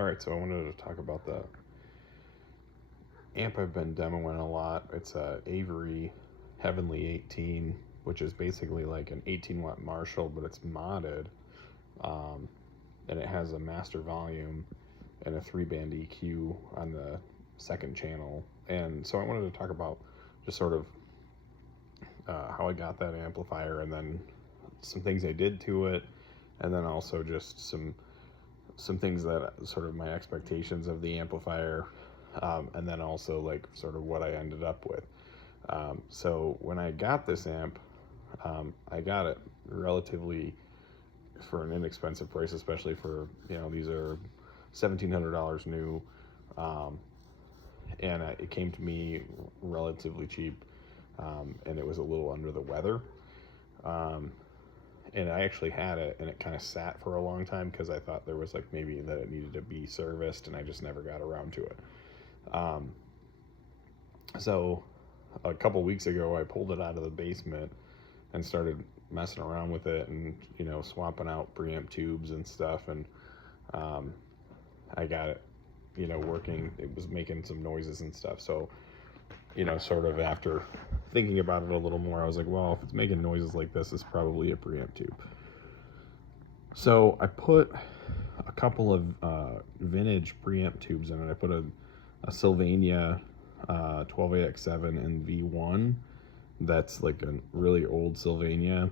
All right, so I wanted to talk about the amp I've been demoing a lot. It's a Avery Heavenly 18, which is basically like an 18 watt Marshall, but it's modded. Um, and it has a master volume and a 3-band EQ on the second channel. And so I wanted to talk about just sort of how I got that amplifier, and then some things I did to it, and then also just some things that sort of my expectations of the amplifier, and then also like sort of what I ended up with. So when I got this amp, I got it relatively for an inexpensive price, especially for, these are $1,700 new, and it came to me relatively cheap, and it was a little under the weather. And I actually had it, and it kind of sat for a long time because I thought there was like maybe that it needed to be serviced, and I just never got around to it. So a couple weeks ago, I pulled it out of the basement and started messing around with it, and swapping out preamp tubes and stuff, and I got it working. It was making some noises and stuff, so sort of after thinking about it a little more, I was like, well, if it's making noises like this, it's probably a preamp tube. So I put a couple of vintage preamp tubes in it. I put a Sylvania 12AX7 and V1. That's like a really old Sylvania,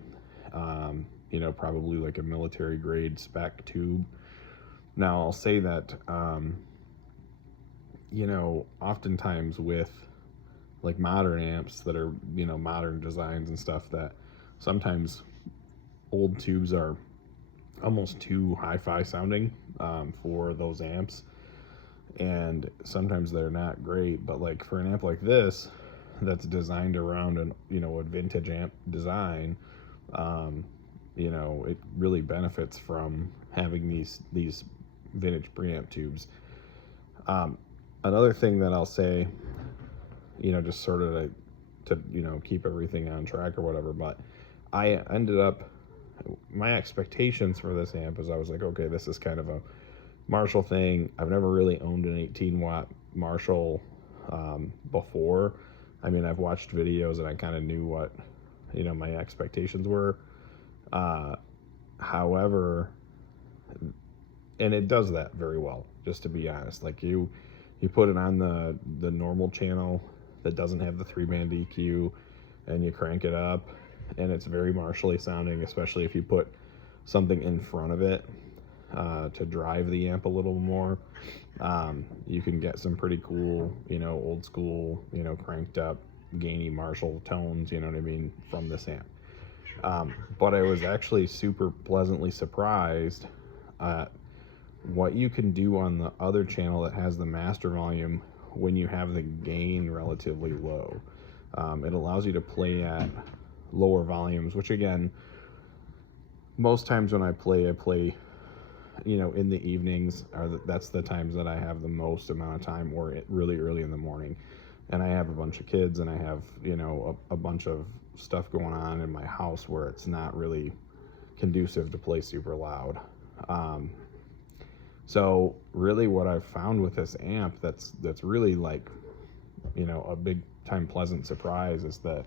probably like a military grade spec tube. Now I'll say that, oftentimes with like modern amps that are, modern designs and stuff, that sometimes old tubes are almost too hi-fi sounding for those amps, and sometimes they're not great. But like for an amp like this that's designed around a vintage amp design, it really benefits from having these vintage preamp tubes. Another thing that I'll say, just sort of to keep everything on track or whatever, but I ended up, my expectations for this amp is I was like, okay, this is kind of a Marshall thing. I've never really owned an 18 watt Marshall before. I mean, I've watched videos and I kind of knew what my expectations were. However, and it does that very well, just to be honest. Like you put it on the normal channel that doesn't have the 3-band EQ, and you crank it up, and it's very Marshall-y sounding, especially if you put something in front of it to drive the amp a little more. You can get some pretty cool, old school, cranked up, gainy Marshall tones, you know what I mean, from this amp. But I was actually super pleasantly surprised at what you can do on the other channel that has the master volume when you have the gain relatively low. It allows you to play at lower volumes, which again, most times when I play, in the evenings. That's the times that I have the most amount of time, or really early in the morning. And I have a bunch of kids, and I have, a bunch of stuff going on in my house where it's not really conducive to play super loud. So really what I've found with this amp that's really like, a big time pleasant surprise is that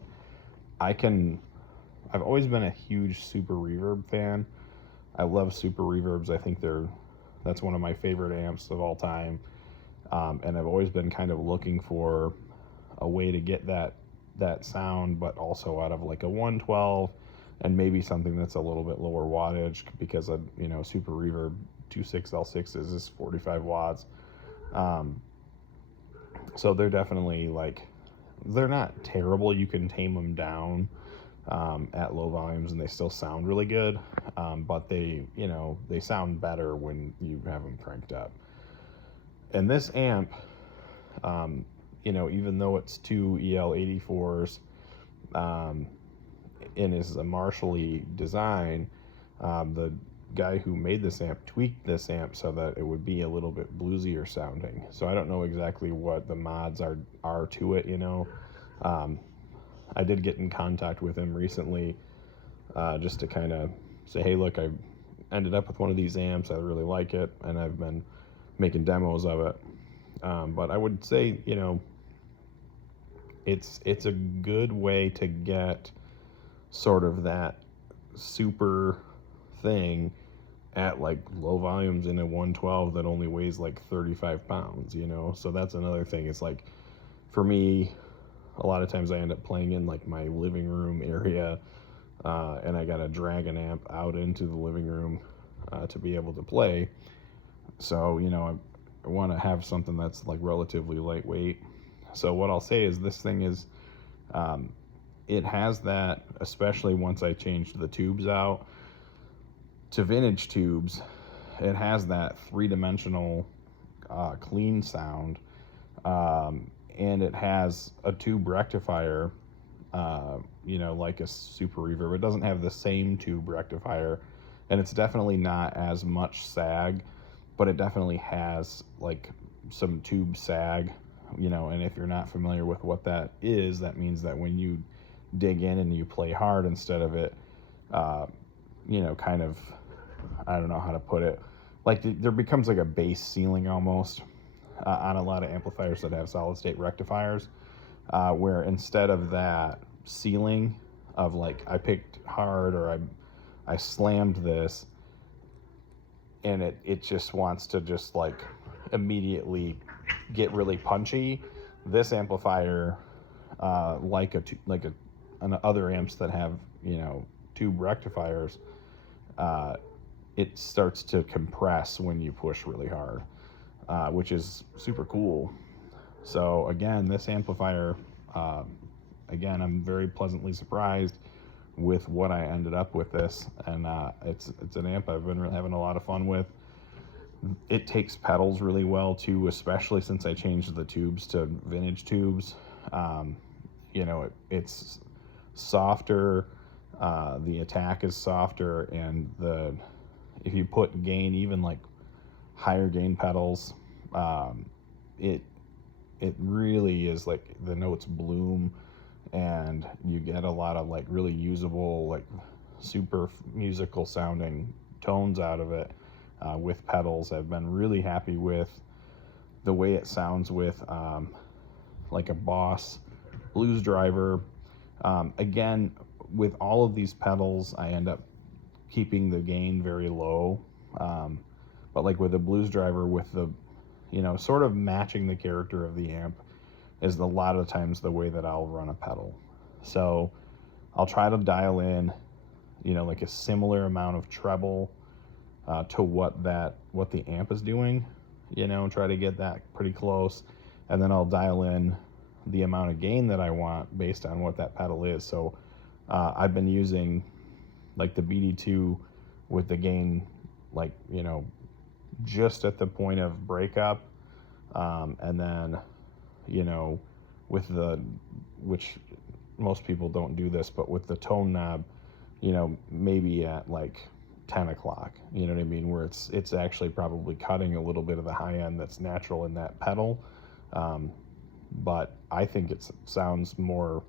I've always been a huge super reverb fan. I love super reverbs. I think that's one of my favorite amps of all time. And I've always been kind of looking for a way to get that sound, but also out of like a 112, and maybe something that's a little bit lower wattage, because of, super reverb 26L6s is 45 watts. So they're definitely like, they're not terrible. You can tame them down at low volumes and they still sound really good. But they sound better when you have them cranked up. And this amp, even though it's two EL84s, and is a Marshall-y design, the guy who made this amp tweaked this amp so that it would be a little bit bluesier sounding. So I don't know exactly what the mods are to it, I did get in contact with him recently, just to kind of say, hey, look, I ended up with one of these amps. I really like it, and I've been making demos of it. But I would say, it's a good way to get sort of that super thing at like low volumes in a 112 that only weighs like 35 pounds, So that's another thing. It's like, for me, a lot of times I end up playing in like my living room area, and I got to drag an amp out into the living room to be able to play. So, I want to have something that's like relatively lightweight. So what I'll say is this thing is, it has that, especially once I changed the tubes out to vintage tubes, it has that three-dimensional clean sound, and it has a tube rectifier, like a super reverb. It doesn't have the same tube rectifier, and it's definitely not as much sag, but it definitely has like some tube sag, and if you're not familiar with what that is, that means that when you dig in and you play hard, instead of it, kind of, I don't know how to put it, like there becomes like a bass ceiling almost on a lot of amplifiers that have solid state rectifiers, where instead of that ceiling of like I picked hard or I slammed this and it just wants to just like immediately get really punchy, this amplifier, like other amps that have tube rectifiers, it starts to compress when you push really hard, which is super cool. So again, this amplifier, again, I'm very pleasantly surprised with what I ended up with this, and it's an amp I've been really having a lot of fun with. It takes pedals really well too, especially since I changed the tubes to vintage tubes. It's softer, the attack is softer, and if you put gain, even like higher gain pedals, it really is like the notes bloom, and you get a lot of like really usable, like super musical sounding tones out of it with pedals. I've been really happy with the way it sounds with like a Boss Blues Driver. Again, with all of these pedals, I end up keeping the gain very low, but like with a Blues Driver, with the sort of matching the character of the amp is a lot of times the way that I'll run a pedal. So I'll try to dial in like a similar amount of treble to what the amp is doing, try to get that pretty close, and then I'll dial in the amount of gain that I want based on what that pedal is. So I've been using like the BD2 with the gain like just at the point of breakup, and then with which most people don't do this, but with the tone knob, maybe at like 10 o'clock, you know what I mean, where it's actually probably cutting a little bit of the high end that's natural in that pedal, but I think it sounds more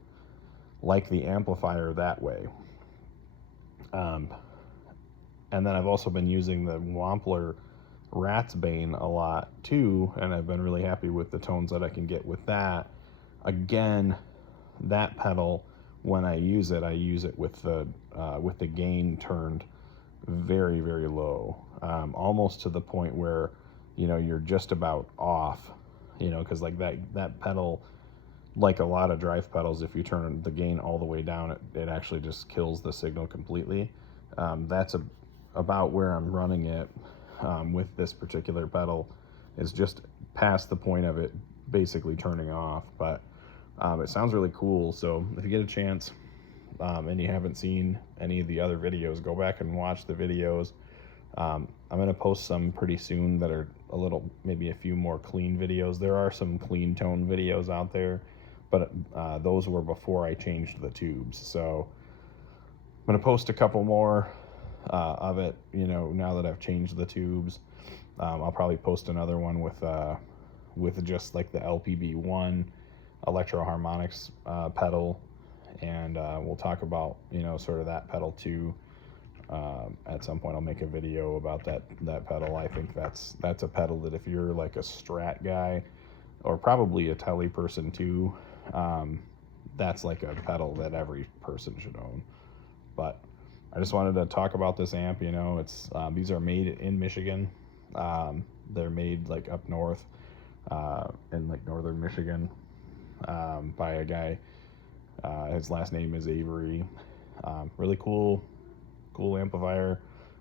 like the amplifier that way. And then I've also been using the Wampler Ratsbane a lot too, and I've been really happy with the tones that I can get with that. Again, that pedal, when I use it with the gain turned very, very low, almost to the point where you're just about off, because like that pedal, like a lot of drive pedals, if you turn the gain all the way down, it actually just kills the signal completely. That's about where I'm running it with this particular pedal, is just past the point of it basically turning off. But it sounds really cool. So if you get a chance, and you haven't seen any of the other videos, go back and watch the videos. I'm going to post some pretty soon that are maybe a few more clean videos. There are some clean tone videos out there, but those were before I changed the tubes. So I'm going to post a couple more of it, now that I've changed the tubes. I'll probably post another one with just like the LPB1 Electro Harmonics pedal, and we'll talk about sort of that pedal too. At some point I'll make a video about that pedal. I think that's a pedal that if you're like a Strat guy, or probably a Tele person too, that's like a pedal that every person should own. But I just wanted to talk about this amp. It's these are made in Michigan. They're made like up north, in like northern Michigan, by a guy. His last name is Avery. Really cool amplifier.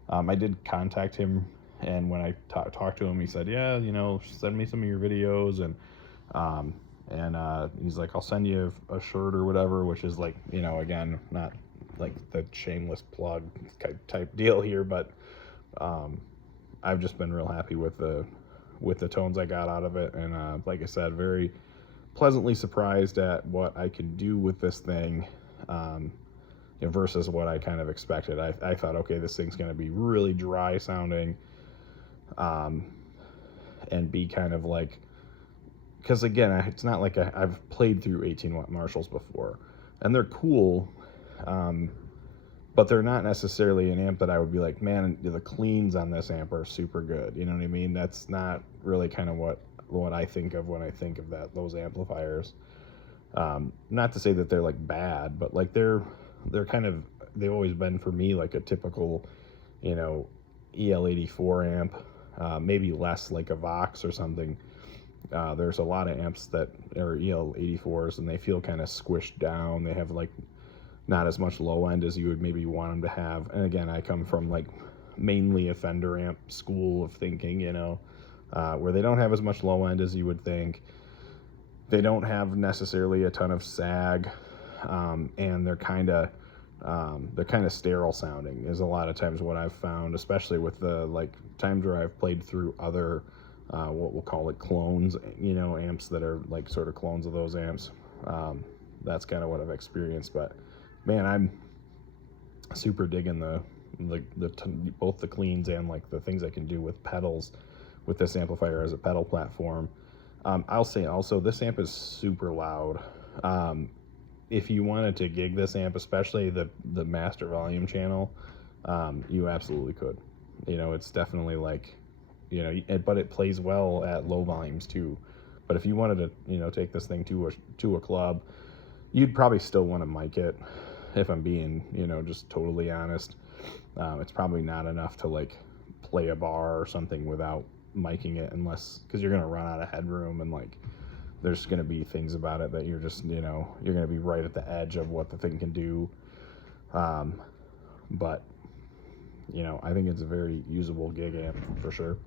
I did contact him, and when I talked to him, he said, yeah, send me some of your videos, and he's like, I'll send you a shirt or whatever, which is like, again, not like the shameless plug type deal here, but I've just been real happy with the tones I got out of it, and like I said, very pleasantly surprised at what I can do with this thing, versus what I kind of expected. I thought, okay, this thing's going to be really dry sounding, and be kind of like, because again, it's not like I've played through 18-watt Marshalls before, and they're cool, but they're not necessarily an amp that I would be like, man, the cleans on this amp are super good. You know what I mean? That's not really kind of what I think of when I think of those amplifiers. Not to say that they're like bad, but like they've always been for me like a typical, EL84 amp, maybe less like a Vox or something. There's a lot of amps that are EL84s, and they feel kind of squished down. They have like not as much low end as you would maybe want them to have. And again, I come from like mainly a Fender amp school of thinking, where they don't have as much low end as you would think. They don't have necessarily a ton of sag, and they're kind of sterile sounding is a lot of times what I've found, especially with the like times where I've played through other what we'll call it clones, amps that are like sort of clones of those amps. That's kind of what I've experienced. But man, I'm super digging both the cleans and like the things I can do with pedals with this amplifier as a pedal platform. I'll say also, this amp is super loud. If you wanted to gig this amp, especially the master volume channel, you absolutely could. It's definitely like, but it plays well at low volumes too. But if you wanted to, take this thing to a club, you'd probably still want to mic it. If I'm being, just totally honest, it's probably not enough to like play a bar or something without miking it, because you're going to run out of headroom, and like there's going to be things about it that you're just, you're going to be right at the edge of what the thing can do. But I think it's a very usable gig amp for sure.